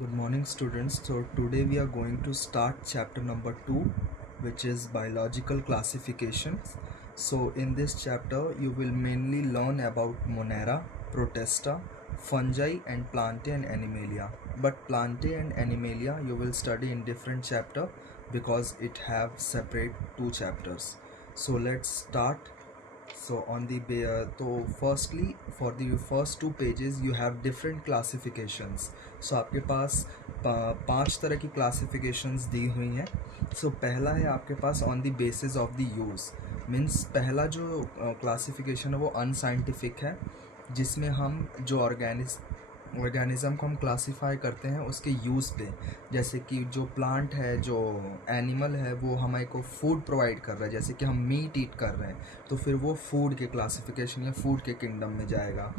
Good morning, students. So today we are going to start chapter number 2, which is biological classifications. So in this chapter you will mainly learn about Monera, Protista, fungi and Plantae and Animalia. But Plantae and Animalia you will study in different chapter because it have separate two chapters. So let's start. So on the तो firstly for the first two pages you have different classifications. So आपके पास पांच तरह की classifications दी हुई हैं. So पहला है आपके पास on the basis of the use, means पहला जो classification है वो unscientific है, जिसमें हम जो ऑर्गेनिज्म को हम क्लासीफाई करते हैं उसके यूज़ पे. जैसे कि जो प्लांट है, जो एनिमल है, वो हमारे को फूड प्रोवाइड कर रहा है, जैसे कि हम मीट ईट कर रहे हैं तो फिर वो फूड के क्लासिफिकेशन या फूड के किंगडम में जाएगा.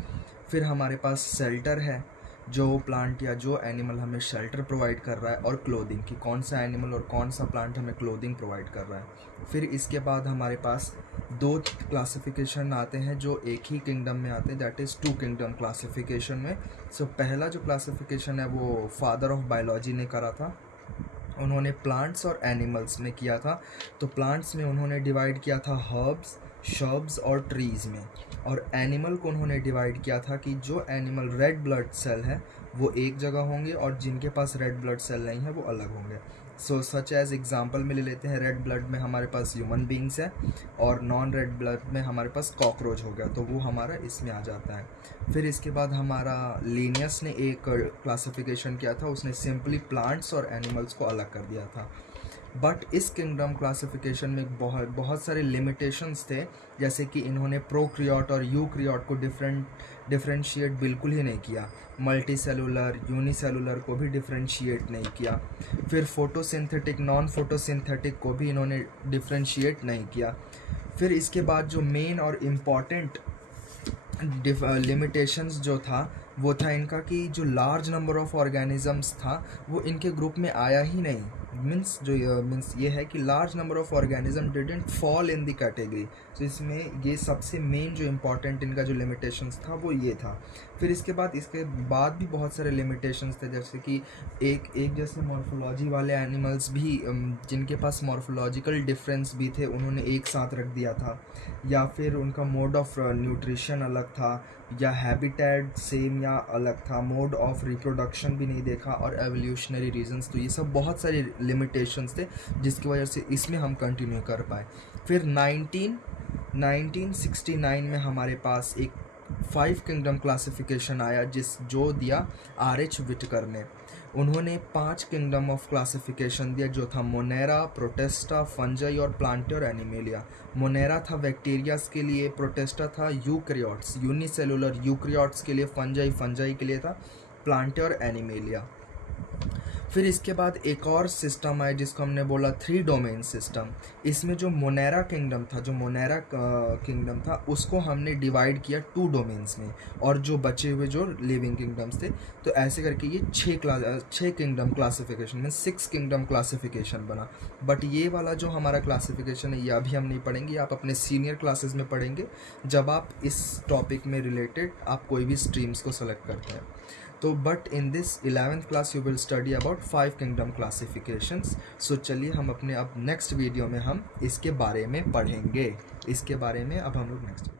फिर हमारे पास शेल्टर है, जो प्लांट या जो एनिमल हमें शेल्टर प्रोवाइड कर रहा है, और क्लोथिंग कि कौन सा एनिमल और कौन सा प्लांट हमें क्लोथिंग प्रोवाइड कर रहा है. फिर इसके बाद हमारे पास दो क्लासिफिकेशन आते हैं जो एक ही किंगडम में आते हैं, that is two kingdom classification में. सो पहला जो क्लासिफिकेशन है वो फादर ऑफ बायोलॉजी ने करा था. उन्होंने प्लांट्स और एनिमल्स में किया था. तो प्लांट्स में उन्होंने डिवाइड किया था हर्ब्स, शर्ब्स और ट्रीज़ में, और एनिमल को उन्होंने डिवाइड किया था कि जो एनिमल रेड ब्लड सेल है वो एक जगह होंगे और जिनके पास रेड ब्लड सेल नहीं है वो अलग होंगे. सो सच एज एग्जांपल में ले लेते हैं, रेड ब्लड में हमारे पास ह्यूमन बींग्स है और नॉन रेड ब्लड में हमारे पास कॉकरोच हो गया, तो वो हमारा इसमें आ जाता है. फिर इसके बाद हमारा लीनियस ने एक क्लासिफिकेशन किया था, उसने सिंपली प्लांट्स और एनिमल्स को अलग कर दिया था. बट इस किंगडम क्लासिफिकेशन में बहुत सारे लिमिटेशंस थे, जैसे कि इन्होंने प्रोक्रियोट और यूक्रियोट को डिफरेंशिएट बिल्कुल ही नहीं किया. मल्टी सेलुलर, यूनिसेलुलर को भी डिफरेंशिएट नहीं किया. फिर फोटोसिंथेटिक, नॉन फोटोसिंथेटिक को भी इन्होंने डिफरेंशिएट नहीं किया. फिर इसके बाद जो मेन और इम्पॉर्टेंट लिमिटेशंस जो था वो था इनका कि जो लार्ज नंबर ऑफ ऑर्गेनिजम्स था वो इनके ग्रुप में आया ही नहीं. मीन्स ये है कि large number of organism didn't fall in the category. तो इसमें ये सबसे मेन जो इम्पॉर्टेंट इनका जो लिमिटेशंस था वो ये था. फिर इसके बाद भी बहुत सारे लिमिटेशंस थे, जैसे कि एक जैसे मॉर्फोलॉजी वाले एनिमल्स भी जिनके पास मॉर्फोलॉजिकल डिफरेंस भी थे उन्होंने एक साथ रख दिया था, या फिर उनका मोड ऑफ न्यूट्रिशन अलग था, या हैबिटेट सेम या अलग था, मोड ऑफ रिप्रोडक्शन भी नहीं देखा, और एवोल्यूशनरी रीजंस. तो ये सब बहुत सारे लिमिटेशंस थे जिसकी वजह से इसमें हम कंटिन्यू कर पाए. फिर 1969 में हमारे पास एक 5 किंगडम क्लासिफिकेशन आया जो दिया RH विटकर ने. उन्होंने 5 किंगडम ऑफ क्लासिफिकेशन दिया, जो था मोनेरा, प्रोटेस्टा, फंजाई और प्लांटे और एनिमेलिया. मोनेरा था बैक्टीरियाज के लिए, प्रोटेस्टा था यूक्रियोट्स, यूनिसेलुलर यूक्रियोट्स के लिए, फंजाई के लिए था, प्लांटे और एनिमेलिया. फिर इसके बाद एक और सिस्टम है जिसको हमने बोला 3 डोमेन सिस्टम. इसमें जो मोनेरा किंगडम था उसको हमने डिवाइड किया 2 डोमेन्स में, और जो बचे हुए जो लिविंग किंगडम्स थे, तो ऐसे करके ये 6 किंगडम क्लासिफिकेशन में 6 किंगडम क्लासिफिकेशन बना. बट ये वाला जो हमारा क्लासिफिकेशन है ये अभी हम नहीं पढ़ेंगे, आप अपने सीनियर क्लासेस में पढ़ेंगे जब आप इस टॉपिक में रिलेटेड आप कोई भी स्ट्रीम्स को सेलेक्ट करते हैं. तो but in this 11th class you will study about 5 kingdom classifications. So चलिए हम अपने अब नेक्स्ट वीडियो में हम इसके बारे में पढ़ेंगे. इसके बारे में अब हम लोग नेक्स्ट